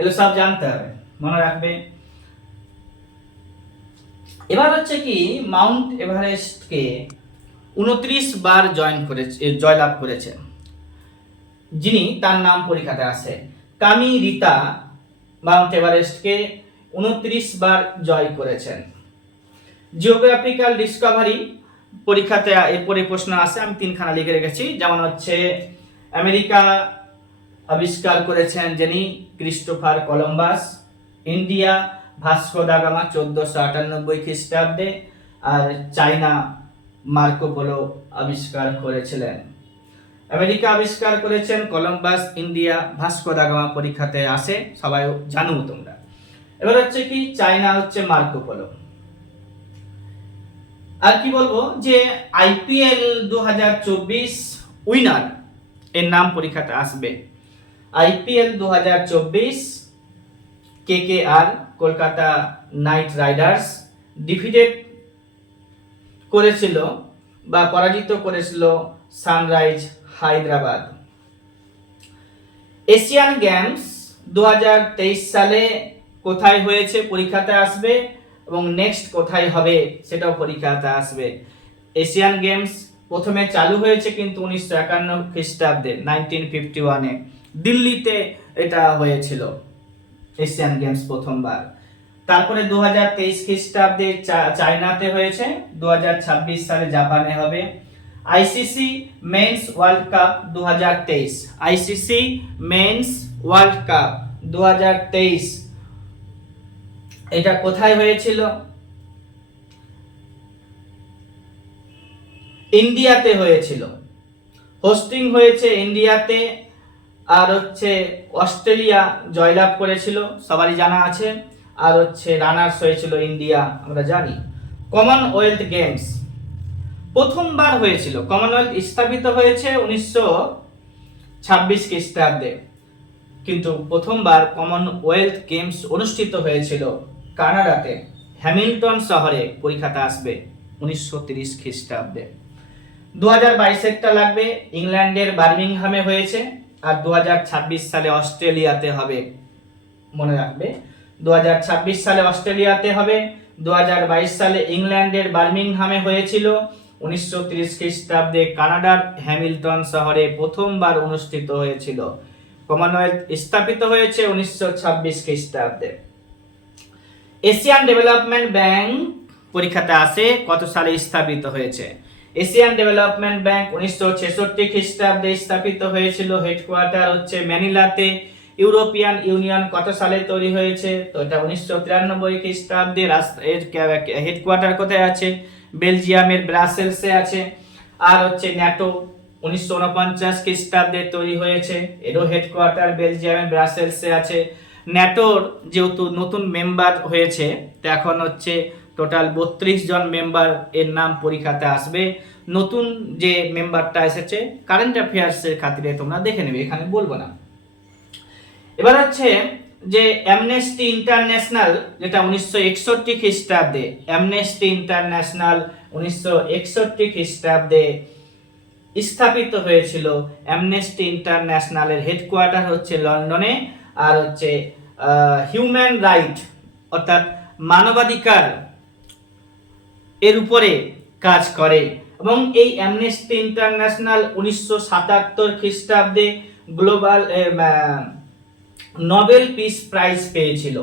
এগুলো সব জানতে হবে, মনে রাখবে। এবার হচ্ছে কি, মাউন্ট এভারেস্টকে 29 বার জয়লাভ করেছে যিনি, তার নাম পরীক্ষাতে আসে। কামি রিতা মাউন্ট এভারেস্টকে 29 বার জয় করেছেন। জিওগ্রাফিক্যাল ডিসকভারি পরীক্ষাতে এরপরে প্রশ্ন আসে, আমি তিনখানা লিখে রেখেছি। যেমন হচ্ছে আমেরিকা আবিষ্কার করেছেন যিনি, Christopher Columbus. India Vasco da Gama 1498 খ্রিস্টাব্দে। আর চায়না মার্কো পোলো আবিষ্কার করেছিলেন। আমেরিকা আবিষ্কার করেছেন Columbus, India Vasco da Gama পরীক্ষাতে আসে, সবাই জানো তোমরা। এবার হচ্ছে কি, চায়না হচ্ছে মার্কো পোলো। আর কি বলবো যে আইপিএল 2024 উইনার এর নাম পরীক্ষাতে আসবে। IPL 2024 KKR Kolkata night Riders defeated করেছিল বা পরাজিত করেছিল সানরাইজ হায়দ্রাবাদ। এশিয়ান গেমস 2023 সালে কোথায় হয়েছে পরীক্ষাতে আসবে, এবং নেক্সট কোথায় হবে সেটাও পরীক্ষাতে আসবে। এশিয়ান গেমস প্রথমে চালু হয়েছে কিন্তু 1951 খ্রিস্টাব্দে, 1951-এ দিল্লিতে এটা হয়েছিল এশিয়ান গেমস প্রথমবার। তারপরে 2023 খ্রিস্টাব্দে চায়নাতে হয়েছে, 2026 সালে জাপানে হবে। ICC men's World Cup 2023, ICC men's World Cup 2023 এটা কোথায় হয়েছিল? ইন্ডিয়াতে হয়েছিল। হোস্টিং হয়েছে ইন্ডিয়াতে। আর হচ্ছে অস্ট্রেলিয়া জয়লাভ করেছিল, সবারই জানা আছে। আর হচ্ছে রানার্স হয়েছিল ইন্ডিয়া, আমরা জানি। কমনওয়েলথ গেমস প্রথমবার হয়েছিল, কমনওয়েলথ স্থাপিত হয়েছে 1926 খ্রিস্টাব্দে, কিন্তু প্রথমবার কমনওয়েলথ গেমস অনুষ্ঠিত হয়েছিল কানাডাতে, হ্যামিল্টন শহরে। পরীক্ষাতে আসবে 1930 খ্রিস্টাব্দে। 2022-এরটা লাগবে, ইংল্যান্ডের বার্মিংহামে হয়েছে। আর 2026 সালে অস্ট্রেলিয়াতে হবে, মনে রাখবে। 2026 সালে অস্ট্রেলিয়াতে হবে। 2022 সালে ইংল্যান্ডের বার্মিংহামে হয়েছিল। 1930 খ্রিস্টাব্দে কানাডার হ্যামিল্টন শহরে প্রথমবার অনুষ্ঠিত হয়েছিল। কমনওয়েলথ স্থাপিত হয়েছে 1926 খ্রিস্টাব্দে। এশিয়ান ডেভেলপমেন্ট ব্যাংক পরীক্ষাতে আসে, কত সালে স্থাপিত হয়েছে? এশিয়ান ডেভেলপমেন্ট ব্যাংক 1966 খ্রিস্টাব্দে স্থাপিত হয়েছিল। হেডকোয়ার্টার হচ্ছে ম্যানিলাতে। ইউরোপিয়ান ইউনিয়ন কত সালে তৈরি হয়েছে? তো এটা 1993 খ্রিস্টাব্দে। এর হেডকোয়ার্টার কোথায় আছে? বেলজিয়ামের ব্রাসেলসে আছে। আর হচ্ছে ন্যাটো 1949 খ্রিস্টাব্দে তৈরি হয়েছে, এরও হেডকোয়ার্টার বেলজিয়ামের ব্রাসেলসে আছে। ন্যাটোর যেহেতু নতুন মেম্বার হয়েছে, তো এখন হচ্ছে টোটাল 32 জন মেম্বার এর নাম পরীক্ষাতে আসবে। নতুন যে মেম্বারটা এসেছে কারেন্ট অ্যাফেয়ার্সের খাতিরে তোমরা দেখে নেবে, এখানে বলবো না। এবার হচ্ছে যে অ্যামনেস্টি ইন্টারন্যাশনাল, যেটা 1961 খ্রিস্টাব্দে, অ্যামনেস্টি ইন্টারন্যাশনাল 1961 খ্রিস্টাব্দে স্থাপিত হয়েছিল। অ্যামনেস্টি ইন্টারন্যাশনালের হেডকোয়ার্টার হচ্ছে লন্ডনে। আর হচ্ছে হিউম্যান রাইট অর্থাৎ মানবাধিকার এর উপরে কাজ করে। এবং এই অ্যামনেস্টি ইন্টারন্যাশনাল 1977 খ্রিস্টাব্দে গ্লোবাল নোবেল পিস প্রাইজ পেয়েছিল।